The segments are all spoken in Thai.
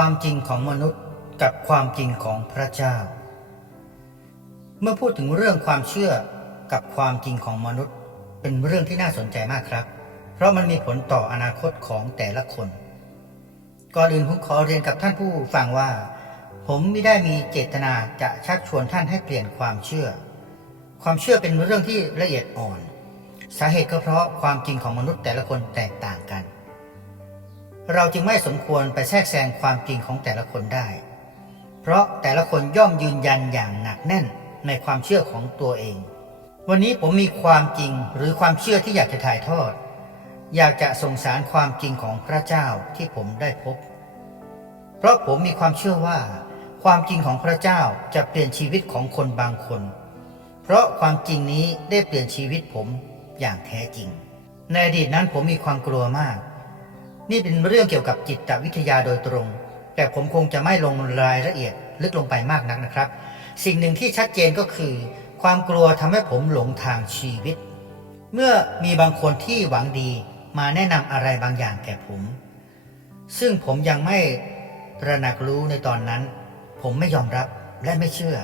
ความจริงของมนุษย์กับความจริงของพระเจ้า เมื่อพูดถึงเรื่องความเชื่อกับความจริงของมนุษย์ เป็นเรื่องที่น่าสนใจมากครับ เพราะมันมีผลต่ออนาคตของแต่ละคน ก่อนอื่นผมขอเรียนกับท่านผู้ฟังว่า ผมไม่ได้มีเจตนาจะชักชวนท่านให้เปลี่ยนความเชื่อ ความเชื่อเป็นเรื่องที่ละเอียดอ่อน สาเหตุก็เพราะความจริงของมนุษย์แต่ละคนแตกต่างกัน เราจึงไม่สมควรไปแทรกแซงความจริงของแต่ละคนได้ เพราะแต่ละคนย่อมยืนยันอย่างหนักแน่นในความเชื่อของตัวเอง วันนี้ผมมีความจริงหรือความเชื่อที่อยากจะถ่ายทอด อยากจะส่งสารความจริงของพระเจ้าที่ผมได้พบ เพราะผมมีความเชื่อว่า ความจริงของพระเจ้าจะเปลี่ยนชีวิตของคนบางคน เพราะความจริงนี้ได้เปลี่ยนชีวิตผมอย่างแท้จริง ในอดีตนั้นผมมีความกลัวมาก นี่เป็นเรื่องเกี่ยวกับจิตวิทยาโดยตรง แต่ผมคงจะไม่ลงรายละเอียดลึกลงไปมากนักนะครับ สิ่งหนึ่งที่ชัดเจนก็คือ ความกลัวทำให้ผมหลงทางชีวิต เมื่อมีบางคนที่หวังดีมาแนะนำอะไรบางอย่างแก่ผม ซึ่งผมยังไม่ตระหนักรู้ในตอนนั้น ผมไม่ยอมรับและไม่เชื่อ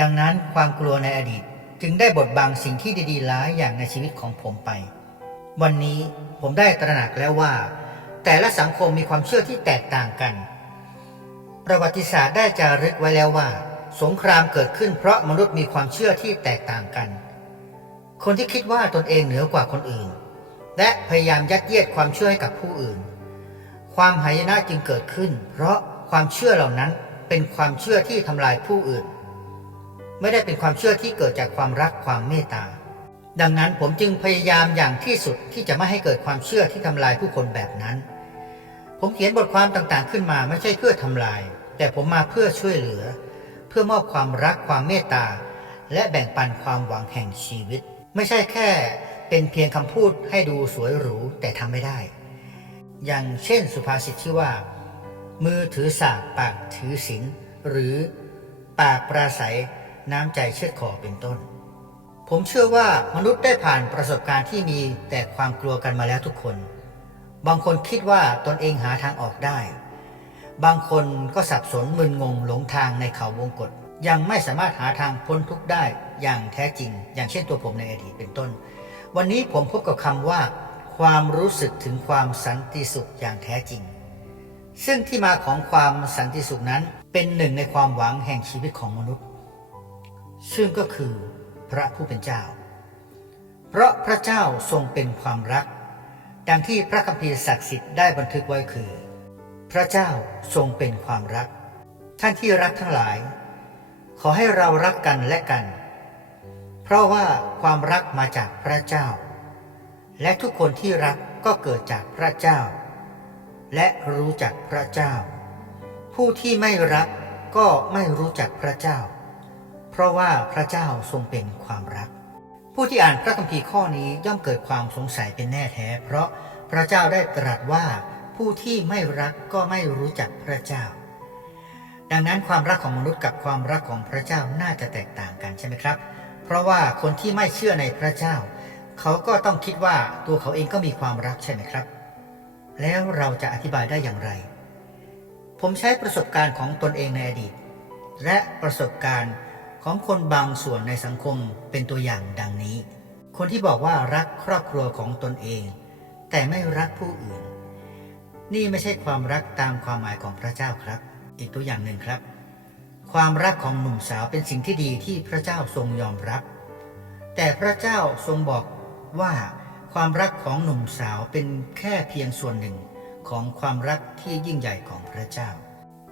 ดังนั้นความกลัวในอดีตจึงได้บดบังสิ่งที่ดีๆหลายอย่างในชีวิตของผมไป วันนี้ผมได้ตระหนักแล้วว่า แต่ละสังคมมีความเชื่อที่แตกต่างกัน ประวัติศาสตร์ได้จารึกไว้แล้วว่า สงครามเกิดขึ้นเพราะมนุษย์มีความเชื่อที่แตกต่างกัน คนที่คิดว่าตนเองเหนือกว่าคนอื่น และพยายามยัดเยียดความเชื่อให้กับผู้อื่น ความหายนะจึงเกิดขึ้น เพราะความเชื่อเหล่านั้นเป็นความเชื่อที่ทำลายผู้อื่น ไม่ได้เป็นความเชื่อที่เกิดจากความรักความเมตตาดังนั้นผมจึงพยายามอย่างที่สุดที่จะไม่ให้เกิดความเชื่อที่ทำลายผู้คนแบบนั้น ผมเขียนบทความต่างๆขึ้นมาไม่ใช่เพื่อทำลาย แต่ผมมาเพื่อช่วยเหลือ เพื่อมอบความรักความเมตตา และแบ่งปันความหวังแห่งชีวิต ไม่ใช่แค่เป็นเพียงคำพูดให้ดูสวยหรูแต่ทำไม่ได้ อย่างเช่นสุภาษิตที่ว่า มือถือสากปากถือศีลหรือปากปราศัยน้ำใจเชือดคอเป็นต้น ผมเชื่อว่ามนุษย์ได้ผ่านประสบการณ์ที่มีแต่ความกลัวกันมาแล้วทุกคน บางคนคิดว่าตนเองหาทางออกได้ บางคนก็สับสนมึนงงหลงทางในเขาวงกฏยังไม่สามารถหาทางพ้นทุกข์ได้อย่างแท้จริง อย่างเช่นตัวผมในอดีตเป็นต้น วันนี้ผมพบกับคำว่า ความรู้สึกถึงความสันติสุขอย่างแท้จริง ซึ่งที่มาของความสันติสุขนั้นเป็นหนึ่งในความหวังแห่งชีวิตของมนุษย์ ซึ่งก็คือพระผู้เป็นเจ้า เพราะพระเจ้าทรงเป็นความรัก ดังที่พระคัมภีร์ศักดิ์สิทธิ์ได้บันทึกไว้คือ พระเจ้าทรงเป็นความรัก ท่านที่รักทั้งหลาย ขอให้เรารักกันและกัน เพราะว่าความรักมาจากพระเจ้า และทุกคนที่รักก็เกิดจากพระเจ้า และรู้จักพระเจ้า ผู้ที่ไม่รักก็ไม่รู้จักพระเจ้า เพราะว่าพระเจ้าทรงเป็นความรัก ผู้ที่อ่านพระคัมภีร์ข้อนี้ย่อมเกิดความสงสัยเป็นแน่แท้ เพราะพระเจ้าได้ตรัสว่าผู้ที่ไม่รักก็ไม่รู้จักพระเจ้า ดังนั้นความรักของมนุษย์กับความรักของพระเจ้าน่าจะแตกต่างกันใช่ไหมครับ เพราะว่าคนที่ไม่เชื่อในพระเจ้า เขาก็ต้องคิดว่าตัวเขาเองก็มีความรักใช่ไหมครับ แล้วเราจะอธิบายได้อย่างไร ผมใช้ประสบการณ์ของตนเองในอดีต และประสบการณ์ ของคนบางส่วนในสังคมเป็นตัวอย่างดังนี้ คนที่บอกว่ารักครอบครัวของตนเอง แต่ไม่รักผู้อื่น นี่ไม่ใช่ความรักตามความหมายของพระเจ้าครับ อีกตัวอย่างหนึ่งครับ ความรักของหนุ่มสาวเป็นสิ่งที่ดีที่พระเจ้าทรงยอมรับ แต่พระเจ้าทรงบอกว่าความรักของหนุ่มสาวเป็นแค่เพียงส่วนหนึ่งของความรักที่ยิ่งใหญ่ของพระเจ้า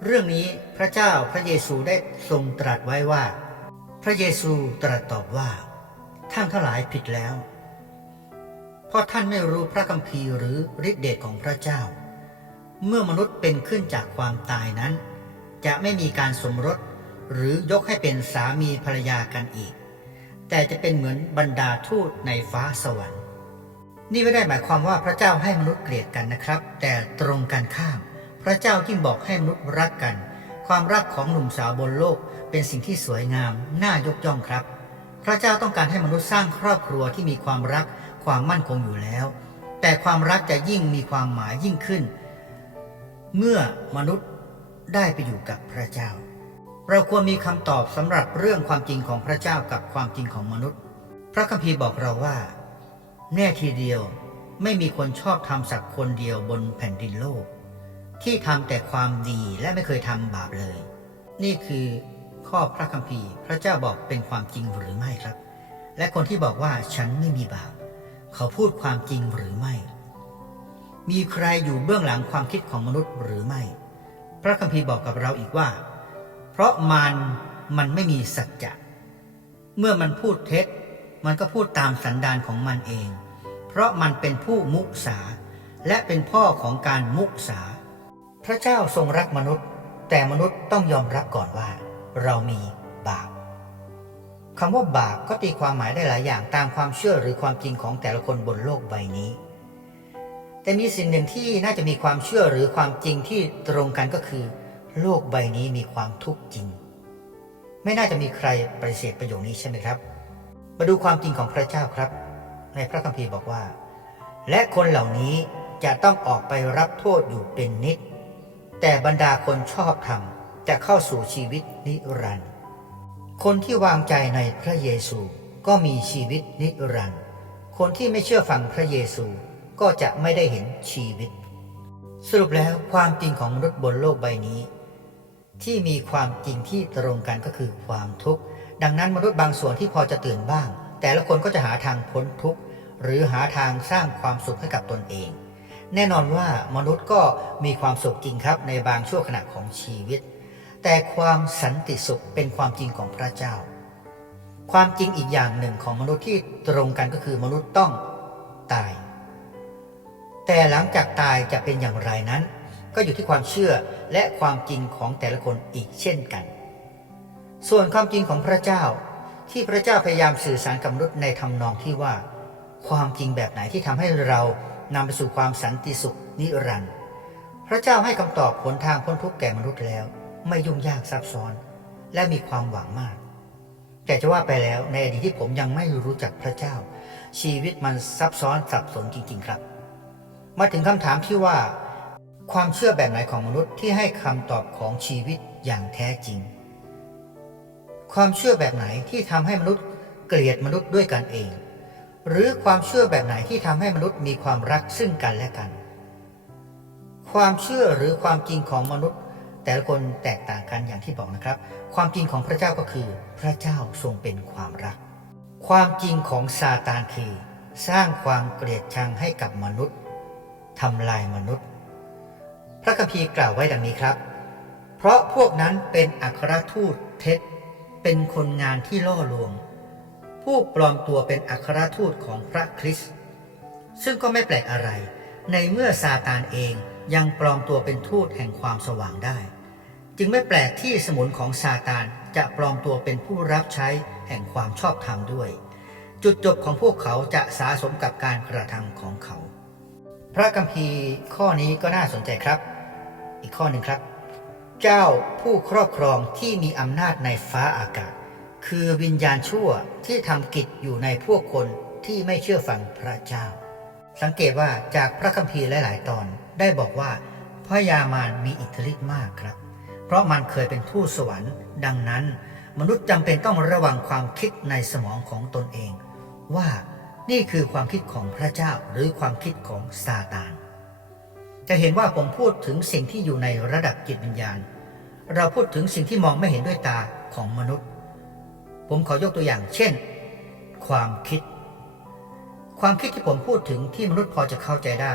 เรื่องนี้พระเจ้าพระเยซูได้ทรงตรัสไว้ว่า พระเยซูตรัสตอบว่า ท่านทั้งหลายผิดแล้ว เพราะท่านไม่รู้พระคัมภีร์หรือฤทธิเดชของพระเจ้า เมื่อมนุษย์เป็นขึ้นจากความตายนั้น จะไม่มีการสมรสหรือยกให้เป็นสามีภรรยากันอีก แต่จะเป็นเหมือนบรรดาทูตในฟ้าสวรรค์ นี่ไม่ได้หมายความว่าพระเจ้าให้มนุษย์เกลียดกันนะครับ แต่ตรงกันข้าม พระเจ้ายิ่งบอกให้มนุษย์รักกัน ความรักของหนุ่มสาวบนโลกเป็นสิ่งที่สวยงาม น่ายกย่องครับ พระเจ้าต้องการให้มนุษย์สร้างครอบครัวที่มีความรักความมั่นคงอยู่แล้ว แต่ความรักจะยิ่งมีความหมายยิ่งขึ้น เมื่อมนุษย์ได้ไปอยู่กับพระเจ้า เราควรมีคำตอบสำหรับเรื่องความจริงของพระเจ้ากับความจริงของมนุษย์ พระคัมภีร์บอกเราว่า แน่ทีเดียวไม่มีคนชอบทำสักคนเดียวบนแผ่นดินโลก ที่ทำแต่ความดีและไม่เคยทำบาปเลย นี่คือข้อพระคัมภีร์ พระเจ้าบอกเป็นความจริงหรือไม่ครับ และคนที่บอกว่าฉันไม่มีบาป เขาพูดความจริงหรือไม่ มีใครอยู่เบื้องหลังความคิดของมนุษย์หรือไม่ พระคัมภีร์บอกกับเราอีกว่า เพราะมันมันไม่มีสัจจะเมื่อมันพูดเท็จ มันก็พูดตามสันดานของมันเอง เพราะมันเป็นผู้มุสาและเป็นพ่อของการมุสา พระเจ้าทรงรักมนุษย์ แต่มนุษย์ต้องยอมรับก่อนว่า เรามีบาปคำว่าบาปก็ตีความหมายได้หลายอย่างตามความเชื่อหรือความจริงของแต่ละคนบนโลกใบนี้ แต่มีสิ่งหนึ่งที่น่าจะมีความเชื่อหรือความจริงที่ตรงกันก็คือ โลกใบนี้มีความทุกข์จริง ไม่น่าจะมีใครปฏิเสธประโยคนี้ใช่ไหมครับ มาดูความจริงของพระเจ้าครับ ในพระคัมภีร์บอกว่า และคนเหล่านี้จะต้องออกไปรับโทษอยู่เป็นนิด แต่บรรดาคนชอบธรรมจะเข้าสู่ชีวิตนิรันดร์คนที่วางใจในพระเยซูก็มีชีวิตนิรันดร์คนที่ไม่เชื่อฟังพระเยซูก็จะไม่ได้เห็นชีวิต สรุปแล้วความจริงของมนุษย์บนโลกใบนี้ ที่มีความจริงที่ตรงกันก็คือความทุกข์ดังนั้นมนุษย์บางส่วนที่พอจะตื่นบ้าง แต่ละคนก็จะหาทางพ้นทุกข์หรือหาทางสร้างความสุขให้กับตนเอง แน่นอนว่ามนุษย์ก็มีความสุขจริงครับในบางช่วงขณะของชีวิต แต่ความสันติสุขเป็นความจริงของพระเจ้า ความจริงอีกอย่างหนึ่งของมนุษย์ที่ตรงกันก็คือมนุษย์ต้องตาย แต่หลังจากตายจะเป็นอย่างไรนั้น ก็อยู่ที่ความเชื่อและความจริงของแต่ละคนอีกเช่นกัน ส่วนความจริงของพระเจ้าที่พระเจ้าพยายามสื่อสารกับมนุษย์ในทำนองที่ว่า ความจริงแบบไหนที่ทำให้เรา นำไปสู่ความสันติสุขนิรันดร์พระเจ้าให้คำตอบผลทางพ้นทุกข์แก่มนุษย์แล้ว ไม่ยุ่งยากซับซ้อน และมีความหวังมาก แต่จะว่าไปแล้วในอดีตที่ผมยังไม่รู้จักพระเจ้า ชีวิตมันซับซ้อนสับสนจริง ๆ ครับ มาถึงคำถามที่ว่า ความเชื่อแบบไหนของมนุษย์ที่ให้คำตอบของชีวิตอย่างแท้จริง ความเชื่อแบบไหนที่ทำให้มนุษย์เกลียดมนุษย์ด้วยกันเอง หรือความเชื่อแบบไหนที่ทำให้มนุษย์มีความรักซึ่งกันและกัน ความเชื่อหรือความจริงของมนุษย์ แต่ละคนแตกต่างกันอย่างที่บอกนะครับ ความจริงของพระเจ้าก็คือ พระเจ้าทรงเป็นความรัก ความจริงของซาตานคือ สร้างความเกลียดชังให้กับมนุษย์ทำลายมนุษย์ พระคัมภีร์กล่าวไว้ดังนี้ครับ เพราะพวกนั้นเป็นอัครทูตเท็จ เป็นคนงานที่ล่อลวง ผู้ปลอมตัวเป็นอัครทูตของพระคริสต์ซึ่งก็ไม่แปลกอะไร ในเมื่อซาตานเองยังปลอมตัวเป็นทูตแห่งความสว่างได้ จึงไม่แปลกที่สมุนของซาตานจะปลอมตัวเป็นผู้รับใช้แห่งความชอบธรรมด้วย จุดจบของพวกเขาจะสาสมกับการกระทำของเขา พระคัมภีร์ข้อนี้ก็น่าสนใจครับ อีกข้อหนึ่งครับ เจ้าผู้ครอบครองที่มีอำนาจในฟ้าอากาศ คือวิญญาณชั่วที่ทำกิจอยู่ในพวกคนที่ไม่เชื่อฟังพระเจ้า สังเกตว่าจากพระคัมภีร์หลาย ๆ ตอนได้บอกว่าพระยามารมีอิทธิฤทธิ์มากครับ เพราะมันเคยเป็นทูตสวรรค์ ดังนั้น มนุษย์จำเป็นต้องระวังความคิดในสมองของตนเอง ว่านี่คือความคิดของพระเจ้าหรือความคิดของซาตาน จะเห็นว่าผมพูดถึงสิ่งที่อยู่ในระดับจิตวิญญาณ เราพูดถึงสิ่งที่มองไม่เห็นด้วยตาของมนุษย์ ผมขอยกตัวอย่าง เช่น ความคิด ความคิดที่ผมพูดถึงที่มนุษย์พอจะเข้าใจได้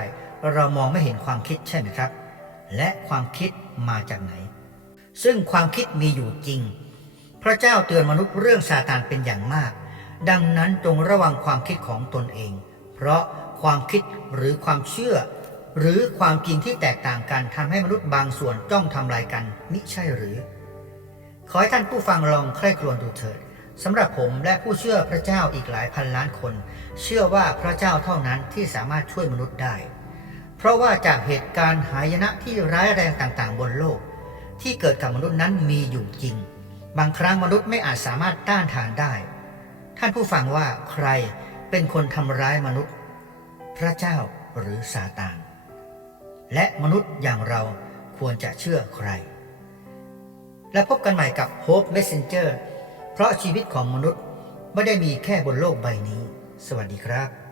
เรามองไม่เห็นความคิดใช่ไหมครับ และความคิดมาจากไหน ซึ่งความคิดมีอยู่จริง พระเจ้าเตือนมนุษย์เรื่องซาตานเป็นอย่างมาก ดังนั้นจงระวังความคิดของตนเอง เพราะความคิดหรือความเชื่อ หรือความจริงที่แตกต่างกันทำให้มนุษย์บางส่วนจ้องทำลายกันมิใช่หรือ ขอให้ท่านผู้ฟังลองใคร่ครวญดูเถิด สำหรับผมและผู้เชื่อพระเจ้าอีกหลายพันล้านคน เชื่อว่าพระเจ้าเท่านั้นที่สามารถช่วยมนุษย์ได้ เพราะว่าจากเหตุการณ์หายนะที่ร้ายแรงต่างๆ บนโลก ที่เกิดกับมนุษย์นั้นมีอยู่จริง บางครั้งมนุษย์ไม่อาจสามารถต้านทานได้ ท่านผู้ฟังว่าใครเป็นคนทำร้ายมนุษย์ พระเจ้าหรือซาตานและมนุษย์อย่างเราควรจะเชื่อใคร และพบกันใหม่กับ Hope Messenger เพราะชีวิตของมนุษย์ไม่ได้มีแค่บนโลกใบนี้ สวัสดีครับ